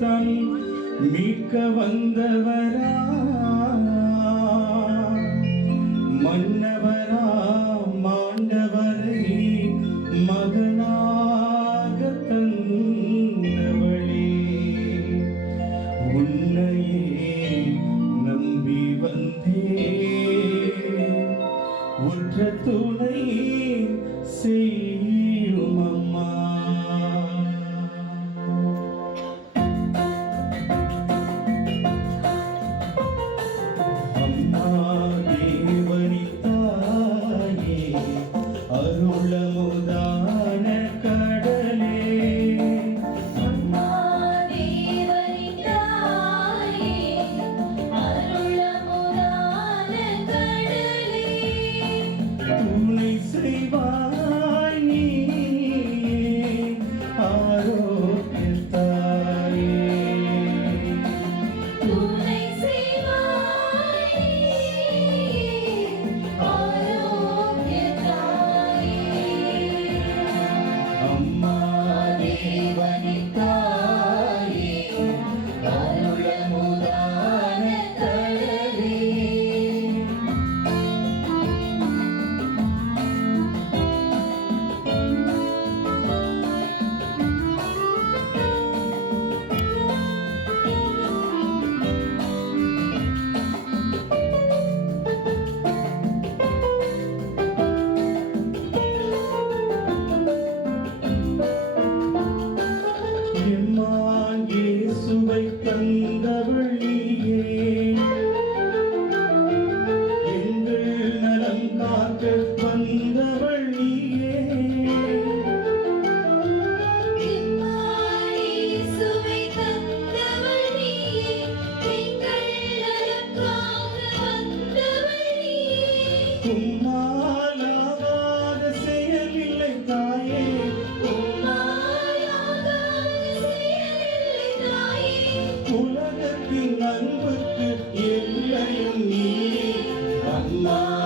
தன் மீட்க வந்தவரா? மன்ன உலகத்தின் அன்புக்கு எல்லையும் நீ. அம்மா